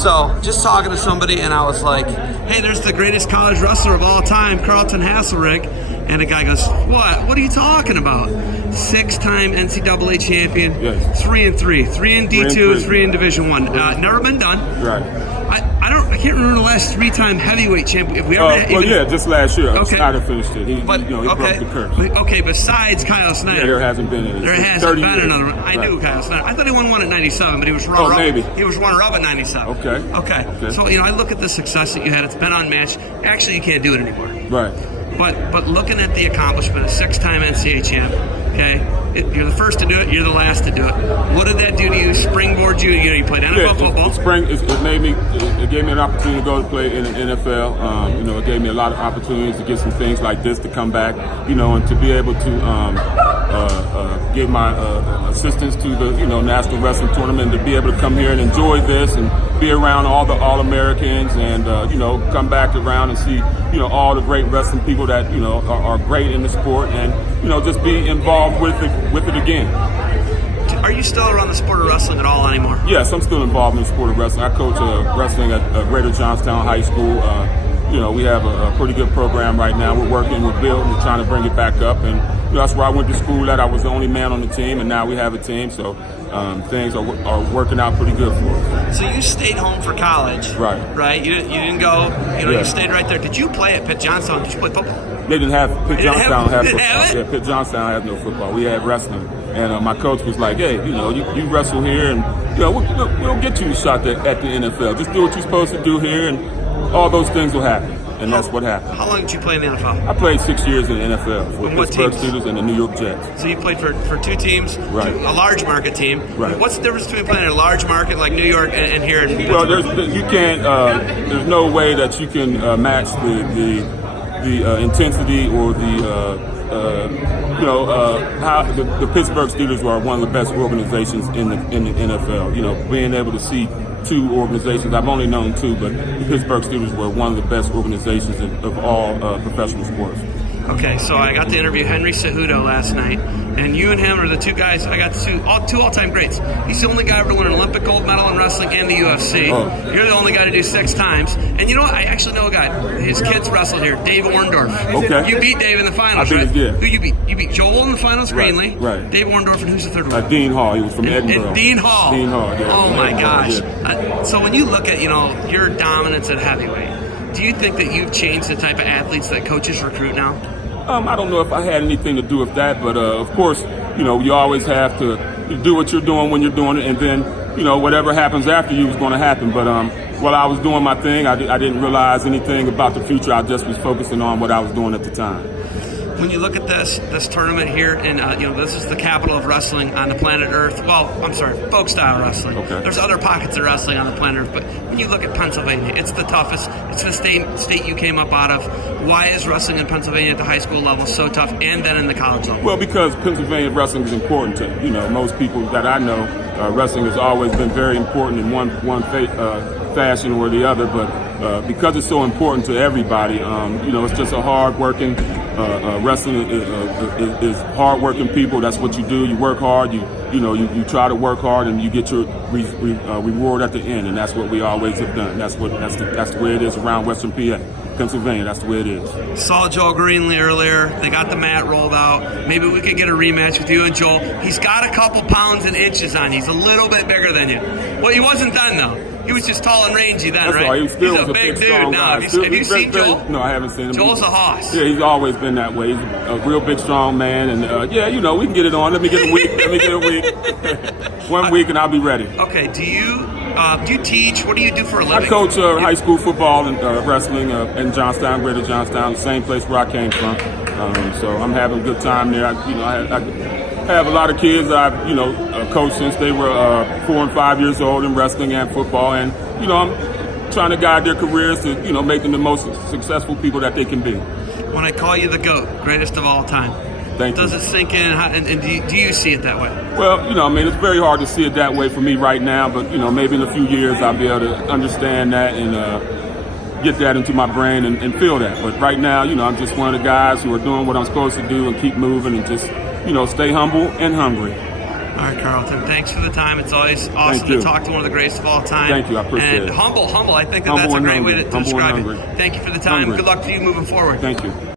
So just talking to somebody, and I was like, hey, there's the greatest college wrestler of all time, Carlton Haselrig. And the guy goes, what are you talking about? 6-time NCAA champion, yes. 3-3, 3 in D2, 3 in Division I. Never been done. Right. I can't remember the last 3-time heavyweight champion. If we ever just last year. Okay. Snyder finished it. He broke the curse. Okay, besides Kyle Snyder. Yeah, there hasn't been any. There hasn't been another one. I knew Kyle Snyder. I thought he won one at 97, but he was runner-up. Maybe. He was runner-up at 97. Okay. So, I look at the success that you had. It's been unmatched. Actually, you can't do it anymore. Right. But looking at the accomplishment, a 6-time NCAA champ, okay, you're the first to do it, you're the last to do it. What did that do to you? Springboard you? You played NFL football. It gave me an opportunity to go to play in the NFL. It gave me a lot of opportunities to get some things like this to come back, and to be able to give my assistance to the National Wrestling Tournament, to be able to come here and enjoy this and be around all the All-Americans and come back around and see all the great wrestling people that are great in the sport, and just be involved with it again. Are you still around the sport of wrestling at all anymore? Yes, I'm still involved in the sport of wrestling. I coach wrestling at Greater Johnstown High School. We have a pretty good program right now. We're working, we're building, we're trying to bring it back up, and that's where I went to school at. I was the only man on the team, and now we have a team, so things are working out pretty good for us. So you stayed home for college, right? You didn't go, you stayed right there. Did you play at Pitt Johnstown? Did you play football? They didn't have Pitt Johnstown have football. Yeah, Pitt Johnstown has no football. We had wrestling, and my coach was like, "Hey, you wrestle here, and we'll get you a shot at the NFL. Just do what you're supposed to do here, and all those things will happen." And that's what happened. How long did you play in the NFL? I played 6 years in the NFL for Pittsburgh Steelers and the New York Jets. So you played for 2 teams, right? A large market team. Right. What's the difference between playing in a large market like New York and here in Pittsburgh? Well, you can't. There's no way that you can match the intensity or how the Pittsburgh Steelers are one of the best organizations in the NFL. Being able to see 2 organizations, I've only known 2, but the Pittsburgh Steelers were one of the best organizations of all professional sports. Okay, so I got to interview Henry Cejudo last night, and you and him are the 2 guys. I got two all-time greats. He's the only guy ever to win an Olympic gold medal in wrestling and the UFC. Oh. You're the only guy to do 6 times. And you know what? I actually know a guy. His kids wrestled here, Dave Orndorff. Okay. You beat Dave in the finals, right? Yeah. Who you beat? You beat Joel in the finals, Greenlee. Right. Dave Orndorff, and who's the third one? Dean Hall. He was from Edinburgh. And Dean Hall. Yeah. Oh my gosh. Yeah. So when you look at your dominance at heavyweight, do you think that you've changed the type of athletes that coaches recruit now? I don't know if I had anything to do with that, but of course, you always have to do what you're doing when you're doing it, and then, whatever happens after you is going to happen. But while I was doing my thing, I didn't realize anything about the future. I just was focusing on what I was doing at the time. When you look at this tournament here, and this is the capital of wrestling on the planet Earth. Well, I'm sorry, folk style wrestling. Okay. There's other pockets of wrestling on the planet Earth, but when you look at Pennsylvania, it's the toughest. It's the state you came up out of. Why is wrestling in Pennsylvania at the high school level so tough, and then in the college level? Well, because Pennsylvania wrestling is important to most people that I know. Wrestling has always been very important in one fashion or the other, but because it's so important to everybody, it's just a hard-working. Wrestling is hard-working people. That's what you do. You work hard. You try to work hard, and you get your reward at the end. And that's what we always have done. That's the way it is around Western PA, Pennsylvania. That's the way it is. Saw Joel Greenlee earlier. They got the mat rolled out. Maybe we could get a rematch with you and Joel. He's got a couple pounds and inches on you. He's a little bit bigger than you. Well, he wasn't done though. He was just tall and rangy then, right? Right. He's a big dude now. Have you seen Joel? No, I haven't seen him. Joel's a hoss. Yeah, he's always been that way. He's a real big, strong man. And, we can get it on. Let me get a week. 1 week, and I'll be ready. Okay. Do you teach? What do you do for a living? I coach high school football and wrestling in Johnstown, Greater Johnstown, the same place where I came from. So I'm having a good time there. I have a lot of kids that I've coached since they were 4 and 5 years old in wrestling and football, and I'm trying to guide their careers to make them the most successful people that they can be. When I call you the GOAT, greatest of all time, does it sink in? And do you see it that way? Well, it's very hard to see it that way for me right now, but maybe in a few years I'll be able to understand that and get that into my brain and feel that. But right now, I'm just one of the guys who are doing what I'm supposed to do and keep moving and just stay humble and hungry. All right, Carlton. Thanks for the time. It's always awesome to talk to one of the greatest of all time. Thank you. I appreciate it. And humble. I think that's humble a great way hungry. to describe Humble it. Thank you for the time. Hungry. Good luck to you moving forward. Thank you.